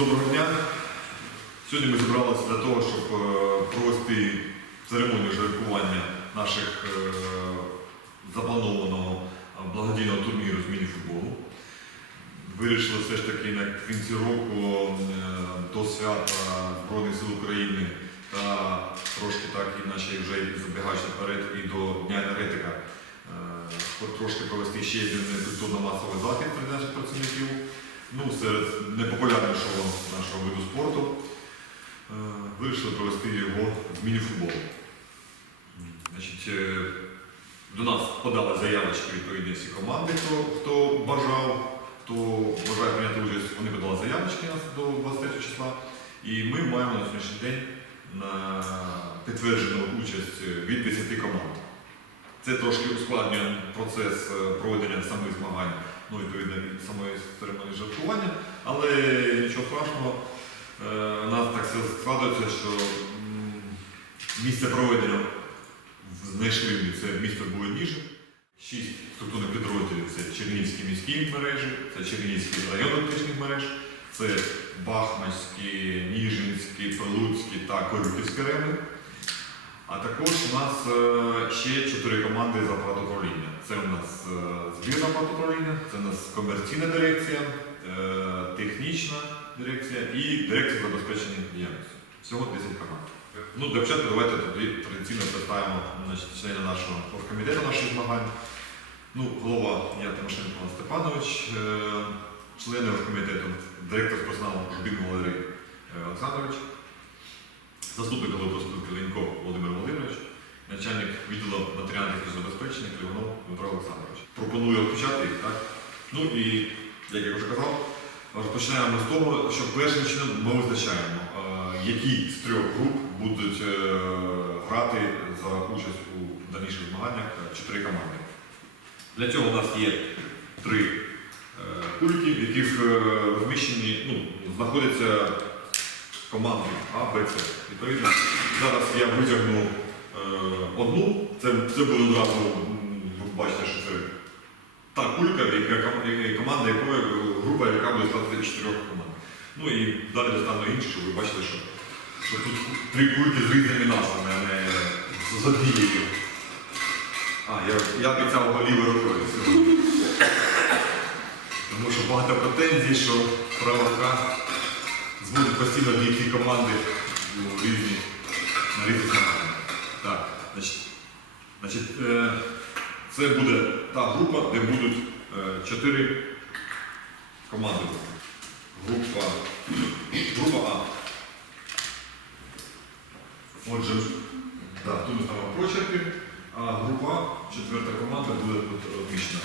доброго дня. Сьогодні ми зібралися для того, щоб е, провести церемонію жеребкування наших е, запланованого е, благодійного турніру з міні-футболу. Вирішили все ж таки на кінці року до свята Збройних сил України та трошки так, іначе вже і забігаючи наперед і до Дня енергетика, трошки провести ще один культурно-масовий захід для наших працівників. Ну, серед непопулярнішого нашого виду спорту е, вирішили провести його з міні-футболу. Значить, е, до нас подали заявочки відповідні всі команди, хто, хто бажав, хто бажає прийняти участь, вони подали заявочки нас до 23 числа. І ми маємо на сьогоднішній день підтверджену участь від 10 команд. Це трошки ускладнює процес е, проведення самих змагань, ну, відповідно, від самої церемонії жартування, але нічого страшного. Е, У нас так все складається, що місце проведення знайшли це місто Буйніже. Шість структурних підрозділів це Чернігівські міські мережі, це Чернігівські районні електричних мереж, це Бахмацькі, Ніжинські, Прилуцькі та Корюківські райони. А також у нас е, ще чотири команди з апарату управління. Це у нас е, збірна апарату управління, це у нас комерційна дирекція, е, технічна дирекція і дирекція забезпечення діяльності. Всього 10 команд. Ну, для початку давайте тоді традиційно значить, члена нашого оргкомітету наших змагань. Ну, голова я Тимошенко Павло Степанович, члени оргкомітету, директор з персоналу Жубін Валерій Олександрович, заступник голови проспілки начальник відділу матеріальних забезпечення Кривонов Дмитро Олександрович. Пропоную розпочати їх, так? Ну і, як я вже казав, розпочинаємо з того, що першим чином ми визначаємо, е, які з трьох груп будуть е, грати за участь у дальніших змаганнях е, чотири команди. Для цього у нас є три кульки, в яких розміщені, ну, знаходяться команди А, Б, С. Відповідно, зараз я витягну одну, це, це буде одразу, ви бачите, що це та кулька, яка, е, команда якої е, група, яка буде з чотирьох команд. Ну і далі достану щоб ви бачили, що, що тут три кульки з різними назвами, а не з- однією. А, я, я обіцяв лівою рукою сьогодні. Тому що багато претензій, що права рука зводить постійно дві команди ну, різні, на різні змагання. Так, значить, значить, е, це буде та група, де будуть е, чотири команди. Група, група А. Отже, да, тут ставимо прочерки, а група, четверта команда буде розміщена.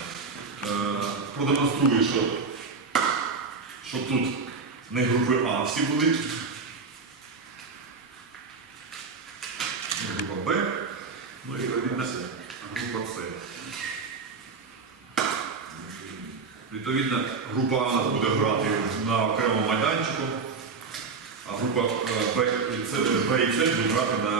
Е, продемонструю, що, що тут не групи А всі були. І Група Б, ну і відповідно група С. Відповідно, група А нас буде грати на окремому майданчику, а група е, Б і С, Б і грати на,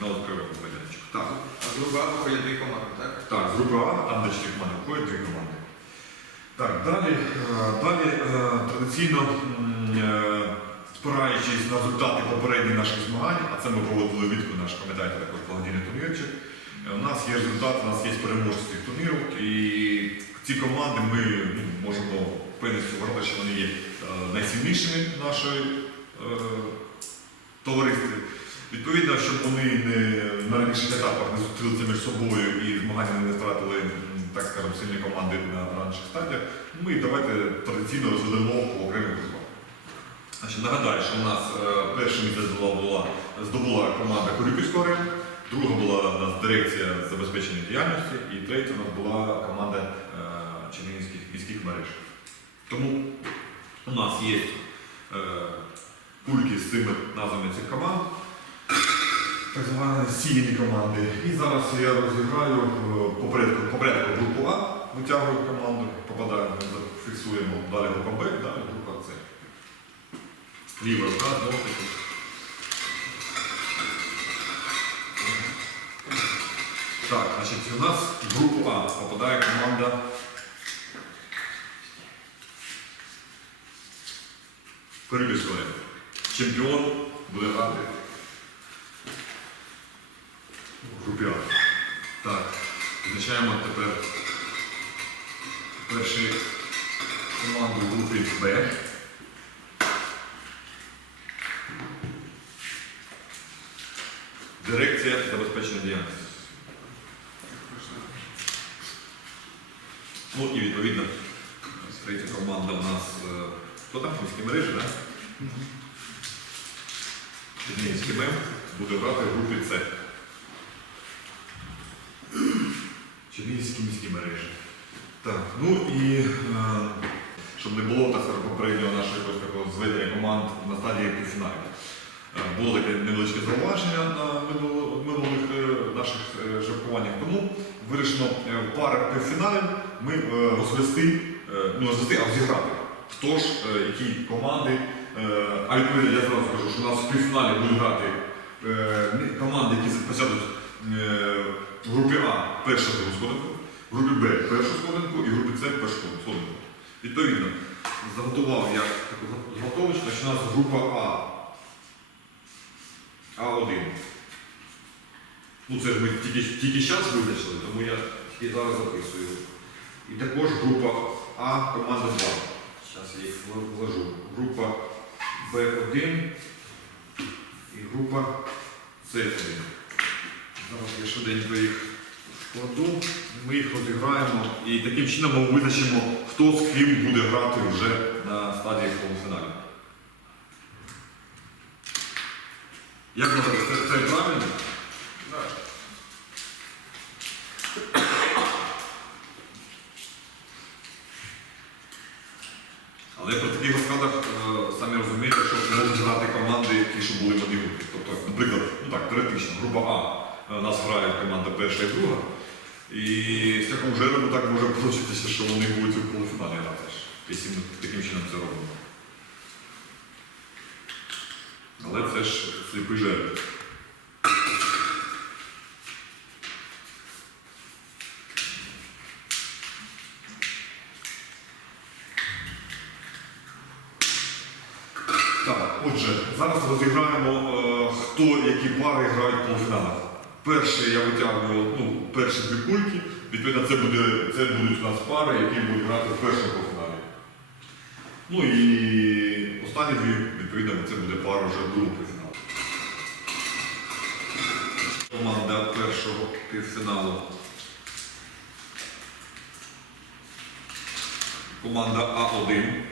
на окремому майданчику. Так. А з групи А виходять дві команди, так? Так, з групи А, там де чотири команди входять дві команди. Так, далі, е, далі е, традиційно, е, спираючись на результати попередніх наших змагань, а це ми проводили відку наш, пам'ятаєте, також благодійний турнірчик. е, У нас є результат, у нас є переможці цих турнірів, і ці команди ми ну, можемо впевненості вважати, що вони є е, найсильнішими нашої е, товаристві. Відповідно, щоб вони не на раніших етапах не зустрілися між собою і змагання не втратили, так скажемо, сильні команди на раніших стадіях, ми давайте традиційно розведемо по окремих. Значить, нагадаю, що у нас е, перше місце була, здобула команда Корюківського друга була у нас дирекція забезпечення діяльності, і третя у нас була команда е, Чернігівських міських мереж. Тому у нас є е, кульки з цими назвами цих команд так звані сіяні команди. І зараз я розіграю е, по порядку групу А, витягую команду, попадаємо, фіксуємо далі група Б, далі група С. Ліва рука, знову таки. Так, значить, у нас в групу А попадає команда Переписали. Чемпіон буде грати в групі А. Так, визначаємо тепер першу команду в Б. Дирекція забезпечення діяльності. Ну і відповідно третя команда у нас е, хто там? Міські мережі, так? Чернігівський мем буде грати в групі С. Чернігівські міські мережі. Так, ну і е, щоб не було так попереднього нашого зведення команд на стадії півфіналів. Е, Було таке невеличке зауваження на минулих е, наших е, тому вирішено парах півфіналів ми розвести, ну розвести, а розіграти. Хто ж, е, які команди, е, а відповідно я зразу скажу, що у нас в півфіналі будуть грати е, команди, які посядуть в групі А першу сходинку, в групі Б першу сходинку і в групі С першу сходинку. Відповідно, заготував я таку заготовочку, що у нас група А. А1. Ну це ж ми тільки, тільки зараз визначили, тому я тільки зараз записую. І також група А, команда 2. Зараз я їх вложу. Група Б1 і група С1. Зараз я швиденько їх складу. Ми їх розіграємо і таким чином ми визначимо, хто з ким буде грати вже на стадії полуфіналів. Як вважаєте, це правильно? Так. Але при таких розкладах е, самі розумієте, що можуть грати команди, ті, що були в. Тобто, наприклад, ну так, теоретично, група А. е, нас грає команда перша і друга. І з такого жеребу так може получитися, що вони будуть у полуфіналі грати. Якщо таким чином це робимо. Але це ж сліпий жереб. Так, отже, зараз розіграємо, е, хто які пари грають в Перший я витягую ну, перші дві кульки. Відповідно, це, буде, це будуть у нас пари, які будуть грати в першому полуфіналі. Ну і останні дві, відповідно, це буде пара вже в другому півфіналу. Команда першого півфіналу. Команда А1.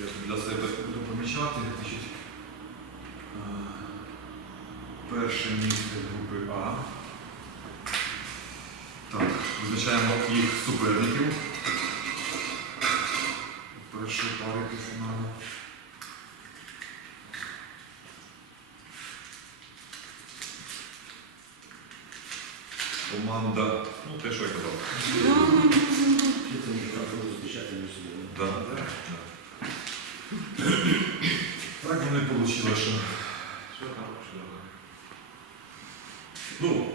Я тут для себе буду помічати. Е, перше місце групи А. Так, визначаємо їх суперників. Першої пари півфіналу. Команда, ну те, що я казав. Да. Так воно і вийшло. Що там? Що там? Ну,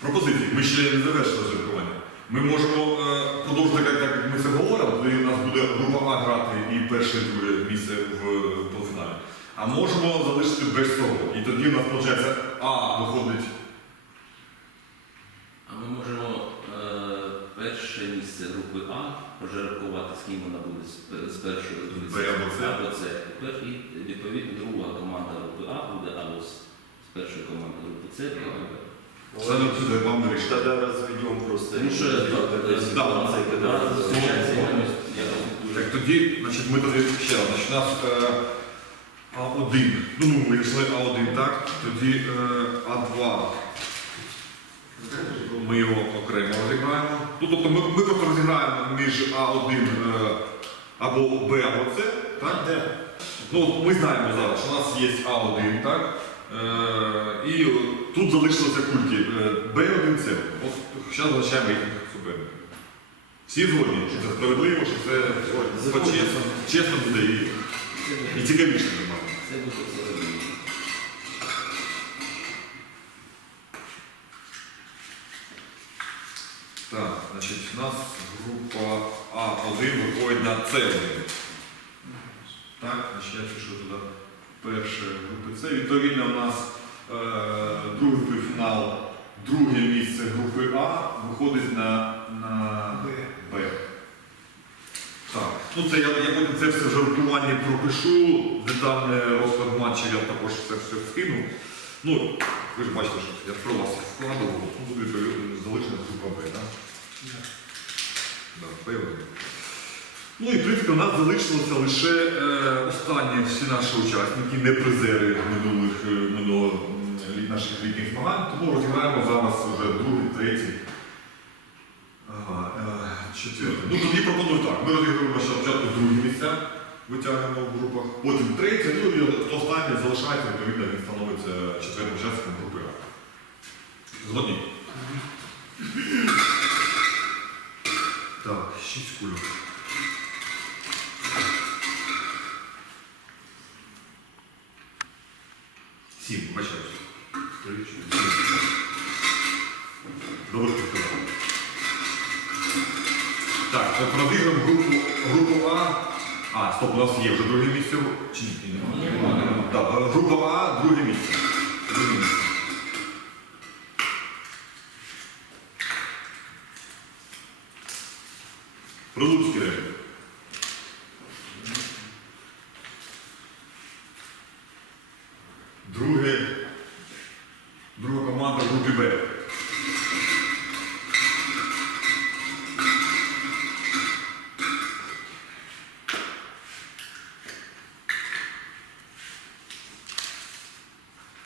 пропозиції. Ми ще не завершили жеребкування. Ми можемо е, продовжити, як, як ми це говорили, тоді у нас буде група А грати і перше і друге місце в, в полуфіналі. А можемо залишити без цього. І тоді у нас виходить А виходить. А ми можемо е, перше місце групи А пожеребкувати, з ким вона буде з, пе- з першої або С. і відповідно друга команда групи А буде або з, з першої команди групи С, Тогда разведем просто. Тому що да, да, зустрічається якось. Так тоді, значить, ми тоді ще раз, значить, у нас е, А1. Ну, ми вийшли А1, так? Тоді е, А2. Ми його окремо розіграємо. Ну, тобто ми, ми просто розіграємо між А1 е, або Б, або С, так? Ну, от ми знаємо зараз, що у нас є А1, так? Е, і тут залишилися кульки е, Б1, С. Зараз визначаємо їхніх суперників. Всі згодні, що це справедливо, що це чесно, чесно буде і, і цікавіше нормально. Це буде це. Так, значить, у нас група А1 виходить на С1. Так, Виходить, що туди перше групи С. Відповідно, у нас е, другий півфінал, друге місце групи А виходить на, на Б. Так, ну це я, я потім це все в жартуванні пропишу, детальний розклад матчів я також це все скину. Ну, ви ж бачите, що я про вас складував, ну, буде залишена група Б, так? Да, Б1. Ну і в принципі у нас залишилося лише е, останні всі наші учасники, не призери минулих е, минулого наших літніх змагань, тому розіграємо зараз вже другий, третій. Ага, е, четвертий. Ну тоді пропоную так. Ми розігруємо ще спочатку другі місця, витягнемо в групах, потім третє, ну і останнє залишається, відповідно, він становиться четвертим учасником групи А. Згодні? Так, шість кульок. Сім, вибачаюсь. Три, чотири, сім. Добре, що сказав. Так, це розіграємо групу, групу А. А, стоп, у нас є вже друге місце. Чи ні? Ні, нема. Нема. Так, е, група А, друге місце. Друге місце. Прилуцький друга команда в групі Б.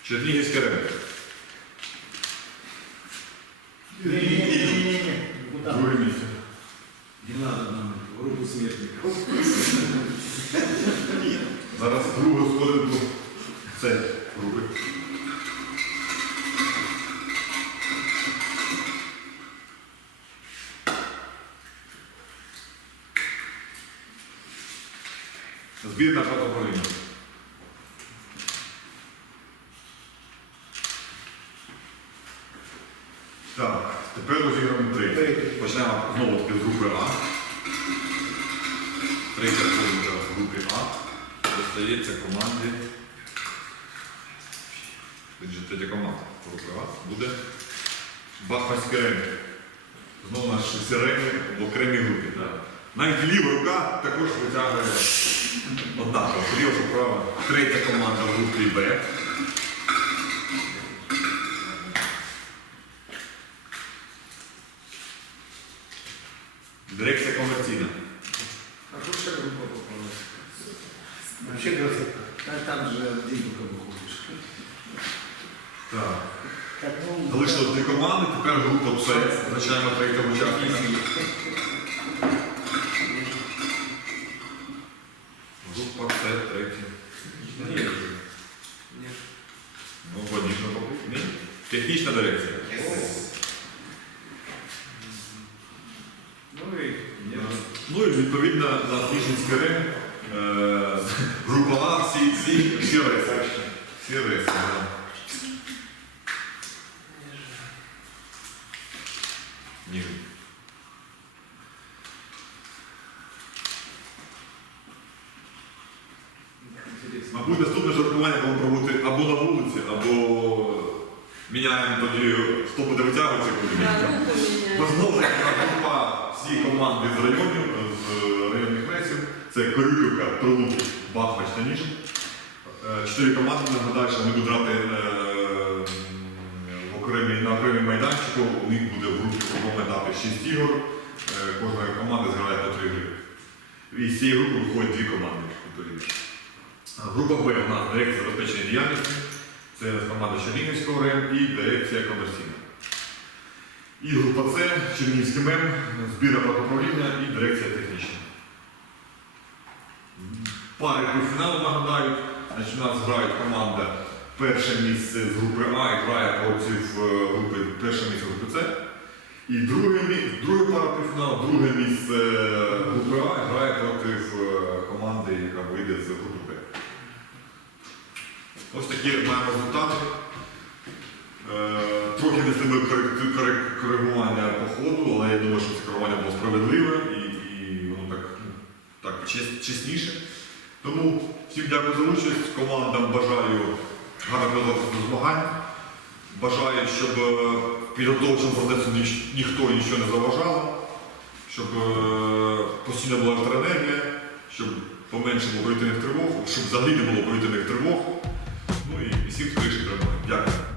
Чернігівський район. Не-не-не, куда? Друге місце. Не надо нам группу смертников. Зараз другу сходинку. Це групи. Збірна фотоправління. Так, тепер розіграємо три. Почнемо знову таки з групи А. Третя сходинка в групі А. Достається команді. Третя команда групи А буде Бахманський Реми. Знову наші сирени в окремій групі. Навіть ліва рука також витягує однаково. Ліва права. Третя команда в групі Б. Дирекція комерційна. А что вся группа попалась? Вообще красота. Там, же только выходишь. Так. Ну, Залишилось дві команди, тепер група С. Починаємо третього учасника. Група С, третя. Ні. Ну, логічно, мабуть. Ні. Технічна дирекція. Ну і ні. Ну і відповідно на Фішинський Рим е, група А, всі, всі, всі реси. Да. Ні. Мабуть, наступне жартування будемо проводити або на вулиці, або міняємо тоді, хто буде витягуватися, міняємо. Бо знову ж група всі команди з районів, з районних рейсів. Це Корюківка, Прилуки, Бахмач та Ніж. Чотири команди нагадаю, що вони будуть грати е, на окремій майданчику. У них буде в групі другому етапі 6 ігор. Е, Кожна команда зграє по 3 гри. І з цієї групи виходять дві команди. Група Б у нас дирекція забезпечення діяльності. Це команда Чернігівського РЕМ і дирекція комерційна. І група С, Чернігівський МЕМ, збірна правоуправління і дирекція технічна. Пари півфіналу нагадають. Значить, у нас грають команда перше місце з групи А і грає проти е, групи перше місце групи С. І друге, друге пара півфіналу, друге місце групи А грає проти е, команди, яка вийде з групи Б. Ось такі маємо результати. Е, Трохи корек- корек- коригування по ходу, але я думаю, що це коригування було справедливе і, і воно так, ну, так чес- чесніше. Тому всім дякую за участь. Командам бажаю підготуватися змагань. Бажаю, щоб е, підготовчому процесу ніхто нічого не заважав, щоб е, постійно була електроенергія, щоб поменше було повітряних тривог, щоб взагалі не було повітряних тривог. Ну і всіх скоріше тримає. Дякую.